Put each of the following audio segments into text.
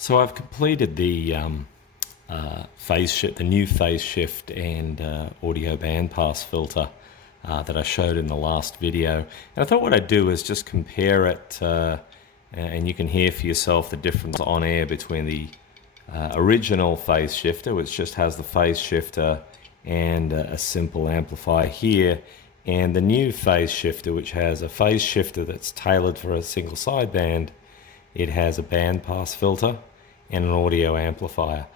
So I've completed the phase shift, the new phase shift and audio bandpass filter that I showed in the last video. And I thought what I'd do is just compare it, and you can hear for yourself the difference on air between the original phase shifter, which just has the phase shifter and a simple amplifier here, and the new phase shifter, which has a phase shifter that's tailored for a single sideband. It has a bandpass filter and an audio amplifier.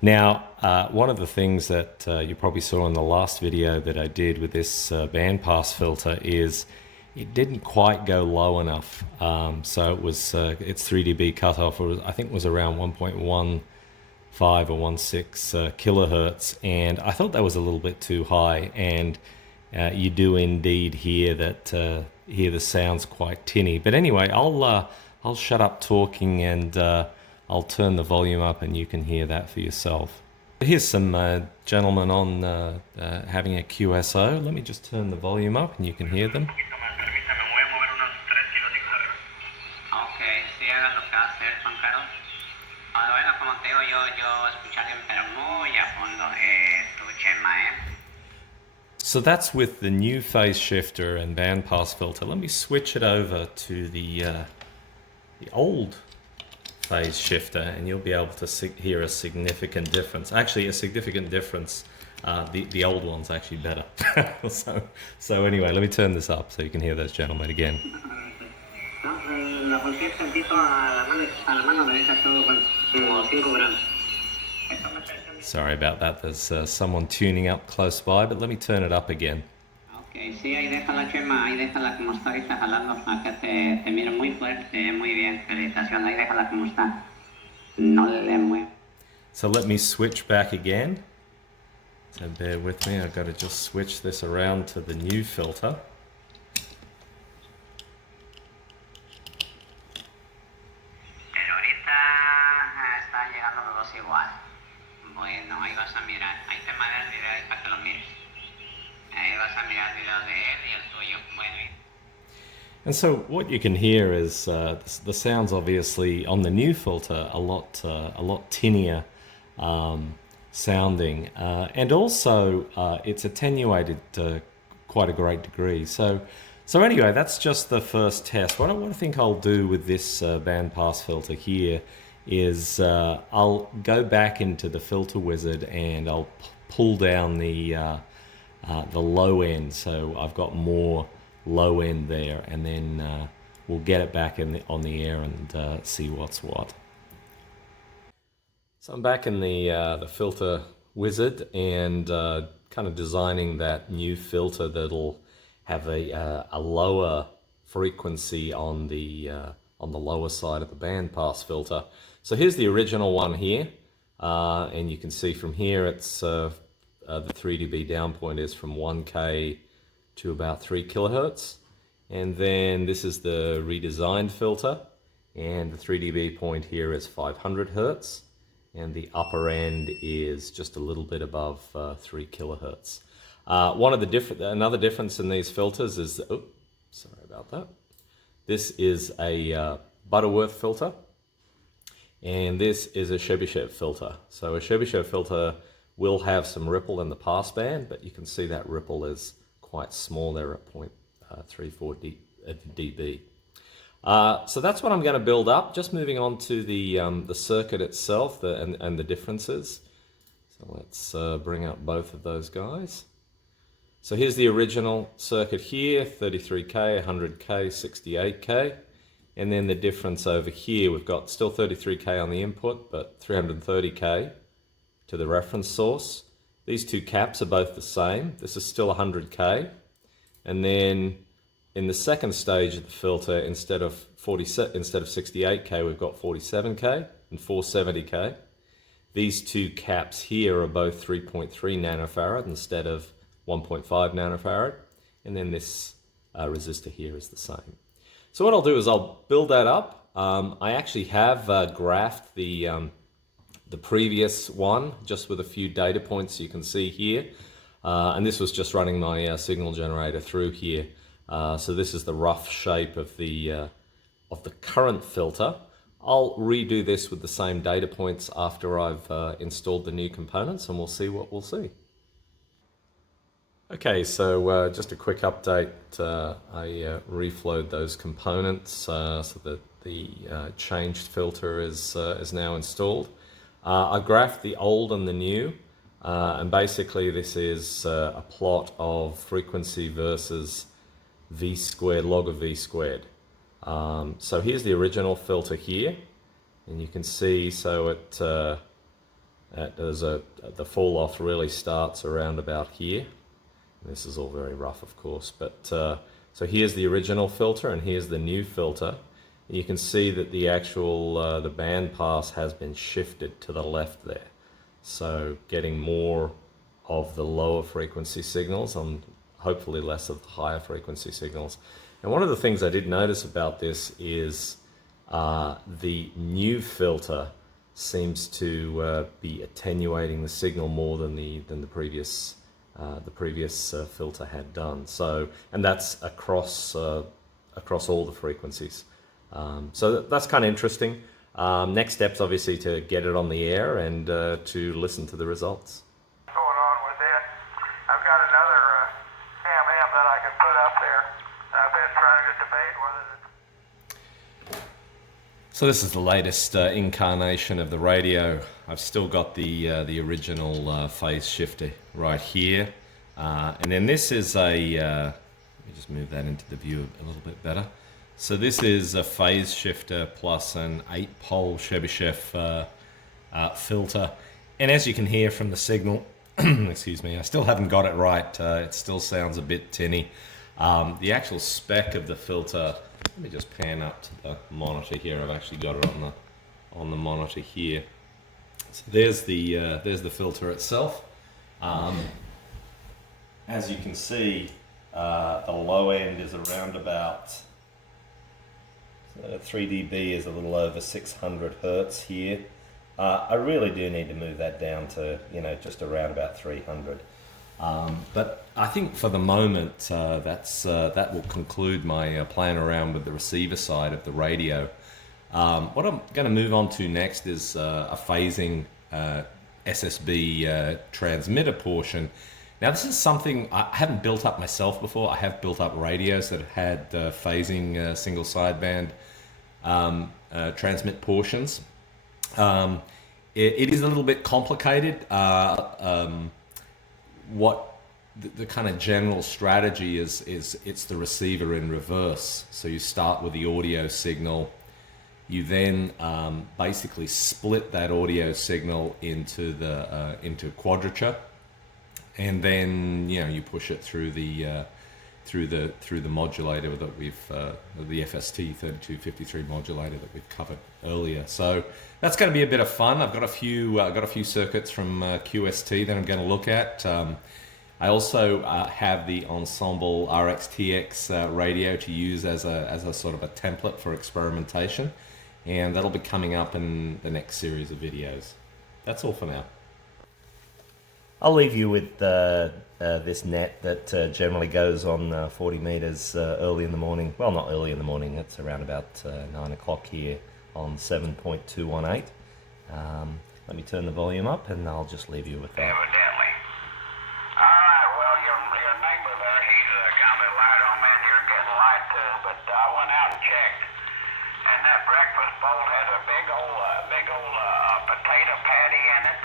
Now, one of the things that you probably saw in the last video that I did with this bandpass filter is it didn't quite go low enough. So it was its 3 dB cutoff, I think, was around 1.15 or 16 kilohertz, and I thought that was a little bit too high. And you do indeed hear that hear the sounds quite tinny. But anyway, I'll shut up talking and I'll turn the volume up and you can hear that for yourself. Here's some gentlemen on having a QSO. Let me just turn the volume up and you can hear them. So that's with the new phase shifter and bandpass filter. Let me switch it over to the old phase shifter and you'll be able to hear a significant difference. Actually, a significant difference. The old one's actually better. so anyway, let me turn this up so you can hear those gentlemen again. Sorry about that, there's someone tuning up close by, but let me turn it up again. Okay, sí, ahí déjala, Chema, ahí déjala como está ahorita jalando, para que te mire muy fuerte, muy bien, felicitación, ahí déjala como está, no le mueve. So let me switch back again, so bear with me, I've got to just switch this around to the new filter. Pero ahorita está llegando los dos igual. Bueno, ahí vas a mirar, ahí te mandé el video ahí para que lo mires. Ahí vas a mirar el video de él y el tuyo. Bueno. And so what you can hear is the sounds obviously on the new filter a lot tinnier sounding, and also it's attenuated to quite a great degree. So anyway, that's just the first test. What I think I'll do with this bandpass filter here is I'll go back into the filter wizard and I'll pull down the low end, so I've got more low end there, and then we'll get it back on the air and see what's what. So I'm back in the filter wizard and kind of designing that new filter that'll have a lower frequency on the lower side of the bandpass filter. So here's the original one here, and you can see from here it's the 3 dB down point is from 1K to about 3 kilohertz. And then this is the redesigned filter, and the 3 dB point here is 500 hertz, and the upper end is just a little bit above 3 kilohertz. Another difference in these filters is, sorry about that. This is a Butterworth filter, and this is a Cheby filter. So a Cheby filter will have some ripple in the passband, but you can see that ripple is quite small there at 0.34 dB. So that's what I'm going to build up. Just moving on to the circuit itself and the differences. So let's bring up both of those guys. So here's the original circuit here, 33K, 100K, 68K. And then the difference over here, we've got still 33K on the input, but 330K to the reference source. These two caps are both the same. This is still 100K. And then in the second stage of the filter, instead of 68K, we've got 47K and 470K. These two caps here are both 3.3 nanofarad instead of 1.5 nanofarad. And then this resistor here is the same. So what I'll do is I'll build that up. I actually have graphed the previous one just with a few data points you can see here. And this was just running my signal generator through here. So this is the rough shape of the current filter. I'll redo this with the same data points after I've installed the new components, and we'll see what we'll see. Okay, so just a quick update. I reflowed those components so that the changed filter is now installed. I graphed the old and the new, and basically this is a plot of frequency versus v squared, log of v squared. So here's the original filter here, and you can see, so the fall off really starts around about here. This is all very rough, of course, but so here's the original filter and here's the new filter. You can see that the actual the band pass has been shifted to the left there, so getting more of the lower frequency signals and hopefully less of the higher frequency signals. And one of the things I did notice about this is the new filter seems to be attenuating the signal more than the previous filter had done. So, and that's across all the frequencies. So that's kind of interesting. Next step's obviously to get it on the air and to listen to the results. Going on with it. I've got another AM that I can put up there. I've been trying to debate whether So this is the latest incarnation of the radio. I've still got the original phase shifter right here, and then this is a. Let me just move that into the view a little bit better. So this is a phase shifter plus an 8-pole Cheby filter, and as you can hear from the signal, excuse me, I still haven't got it right. It still sounds a bit tinny. The actual spec of the filter. Let me just pan up to the monitor here. I've actually got it on the monitor here. So there's the filter itself. As you can see, the low end is around about 3 dB is a little over 600 hertz here. I really do need to move that down to just around about 300. But I think for the moment that will conclude my playing around with the receiver side of the radio. What I'm going to move on to next is a phasing SSB transmitter portion. Now this is something I haven't built up myself before. I have built up radios that had phasing single sideband transmit portions. It is a little bit complicated. What the kind of general strategy is it's the receiver in reverse. So you start with the audio signal, you then basically split that audio signal into quadrature, and then you push it through the modulator that we've the FST 3253 modulator that we've covered earlier. So that's going to be a bit of fun. I've got a few circuits from QST that I'm going to look at. I also have the Ensemble RXTX radio to use as a sort of a template for experimentation, and that'll be coming up in the next series of videos. That's all for now. I'll leave you with this net that generally goes on 40 meters early in the morning. Well, not early in the morning, it's around about 9 o'clock here on 7.218. Let me turn the volume up and I'll just leave you with that. evidently. All right, well, your neighbor there, he's kind of light on me, and you're getting light too, but I went out and checked, and that breakfast bowl had a big old potato patty in it,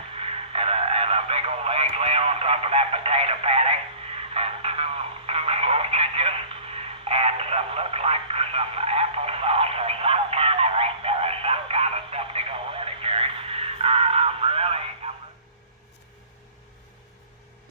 and a big old egg laying on top of that potato patty, and